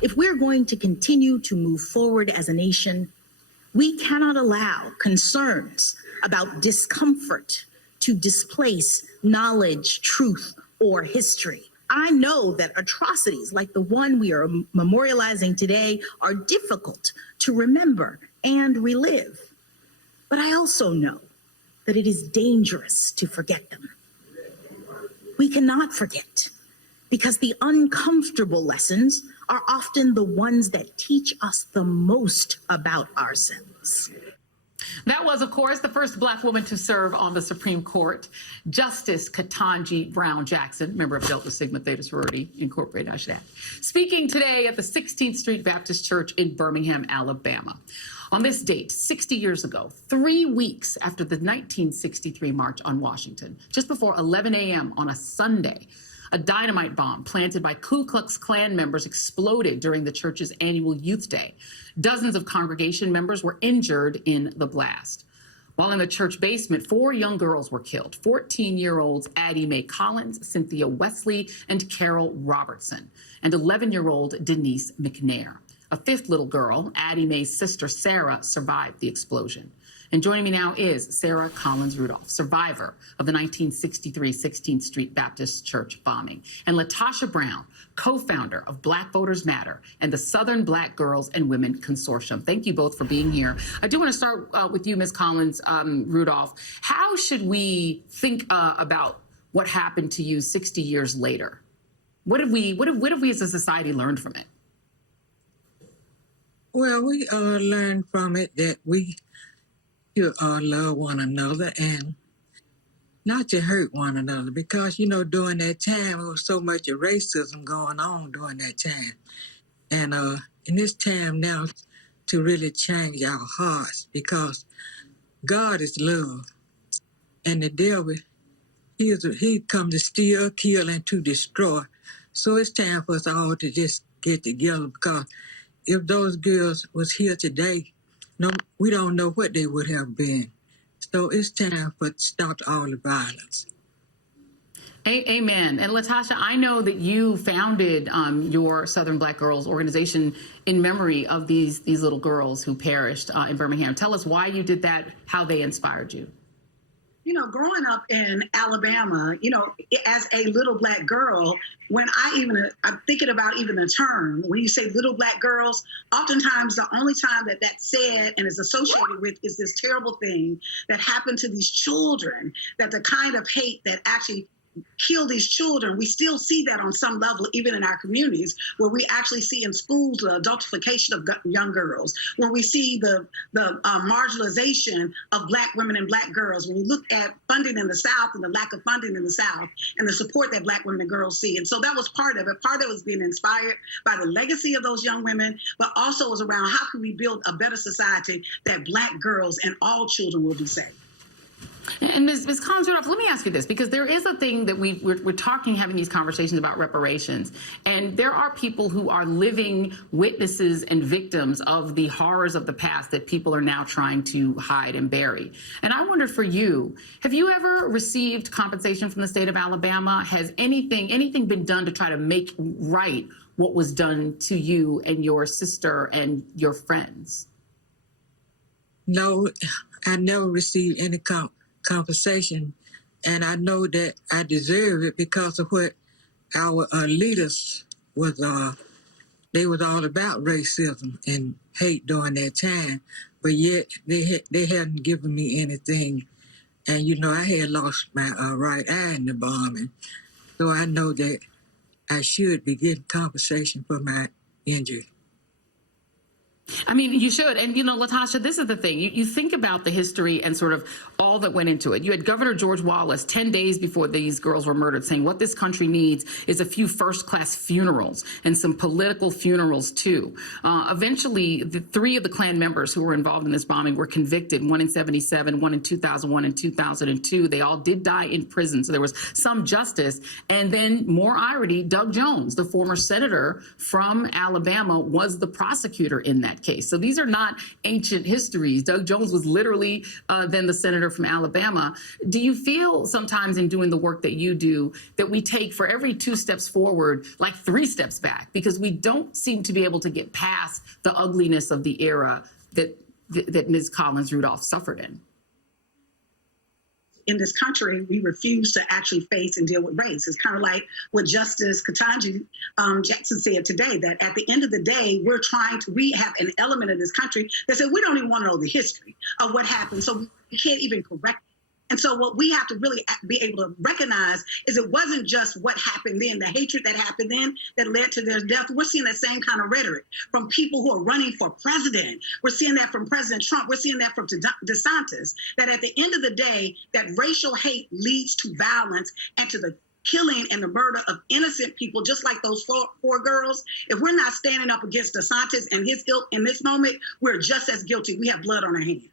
If we're going to continue to move forward as a nation, we cannot allow concerns about discomfort to displace knowledge, truth, or history. I know that atrocities like the one we are memorializing today are difficult to remember and relive. But I also know that it is dangerous to forget them. We cannot forget, because the uncomfortable lessons are often the ones that teach us the most about ourselves. That was, of course, the first Black woman to serve on the Supreme Court, Justice Ketanji Brown Jackson, member of Delta Sigma Theta Sorority Incorporated, I should add, speaking today at the 16th Street Baptist Church in Birmingham, Alabama. On this date, 60 years ago, 3 weeks after the 1963 March on Washington, just before 11 a.m. on a Sunday, a dynamite bomb planted by Ku Klux Klan members exploded during the church's annual Youth Day. Dozens of congregation members were injured in the blast. While in the church basement, 4 young girls were killed, 14-year-olds Addie Mae Collins, Cynthia Wesley, and Carol Robertson, and 11-year-old Denise McNair. A 5th little girl, Addie Mae's sister Sarah, survived the explosion. And joining me now is Sarah Collins Rudolph, survivor of the 1963 16th Street Baptist Church bombing, and LaTosha Brown, co-founder of Black Voters Matter and the Southern Black Girls and Women Consortium. Thank you both for being here. I do want to start with you, Ms. Collins Rudolph. How should we think about what happened to you 60 years later? What have we as a society learned from it? Well, we learned from it that we should love one another and not to hurt one another, because, you know, during that time, there was so much of racism going on during that time. And in this time now, to really change our hearts, because God is love, and the devil, he come to steal, kill, and to destroy. So it's time for us all to just get together, because if those girls was here today, no, we don't know what they would have been. So it's time for to stop all the violence. Amen. And LaTosha, I know that you founded your Southern Black Girls organization in memory of these little girls who perished in Birmingham. Tell us why you did that, how they inspired you. You know, growing up in Alabama, you know, as a little Black girl, when I'm thinking about even the term, when you say little Black girls, oftentimes the only time that that's said and is associated with is this terrible thing that happened to these children, that the kind of hate that actually kill these children, we still see that on some level, even in our communities, where we actually see in schools the adultification of young girls, where we see the marginalization of Black women and Black girls, when you look at funding in the South and the lack of funding in the South and the support that Black women and girls see. And so that was part of it. Part of it was being inspired by the legacy of those young women, but also was around how can we build a better society that Black girls and all children will be safe. And Ms. Collins Rudolph, let me ask you this, because there is a thing that we're talking, having these conversations about reparations, and there are people who are living witnesses and victims of the horrors of the past that people are now trying to hide and bury. And I wonder for you, have you ever received compensation from the state of Alabama? Has anything been done to try to make right what was done to you and your sister and your friends? No, I never received any compensation, and I know that I deserve it because of what our leaders was. They was all about racism and hate during that time, but yet they hadn't given me anything. And you know, I had lost my right eye in the bombing, so I know that I should be getting compensation for my injury. I mean, you should. And, you know, LaTosha, this is the thing. You think about the history and sort of all that went into it. You had Governor George Wallace 10 days before these girls were murdered saying what this country needs is a few first-class funerals and some political funerals, too. Eventually, the 3 of the Klan members who were involved in this bombing were convicted, 1 in 1977, 1 in 2001, and 2002. They all did die in prison, so there was some justice. And then, more irony, Doug Jones, the former senator from Alabama, was the prosecutor in that that case. So these are not ancient histories. Doug Jones was literally then the senator from Alabama. Do you feel sometimes in doing the work that you do that we take for every 2 steps forward, like 3 steps back, because we don't seem to be able to get past the ugliness of the era that Ms. Collins Rudolph suffered in? In this country, we refuse to actually face and deal with race. It's kind of like what Justice Ketanji Jackson said today, that at the end of the day, we have an element of this country that said we don't even want to know the history of what happened, so we can't even correct it. And so what we have to really be able to recognize is it wasn't just what happened then, the hatred that happened then that led to their death. We're seeing that same kind of rhetoric from people who are running for president. We're seeing that from President Trump. We're seeing that from DeSantis, that at the end of the day, that racial hate leads to violence and to the killing and the murder of innocent people, just like those four girls. If we're not standing up against DeSantis and his ilk in this moment, we're just as guilty. We have blood on our hands.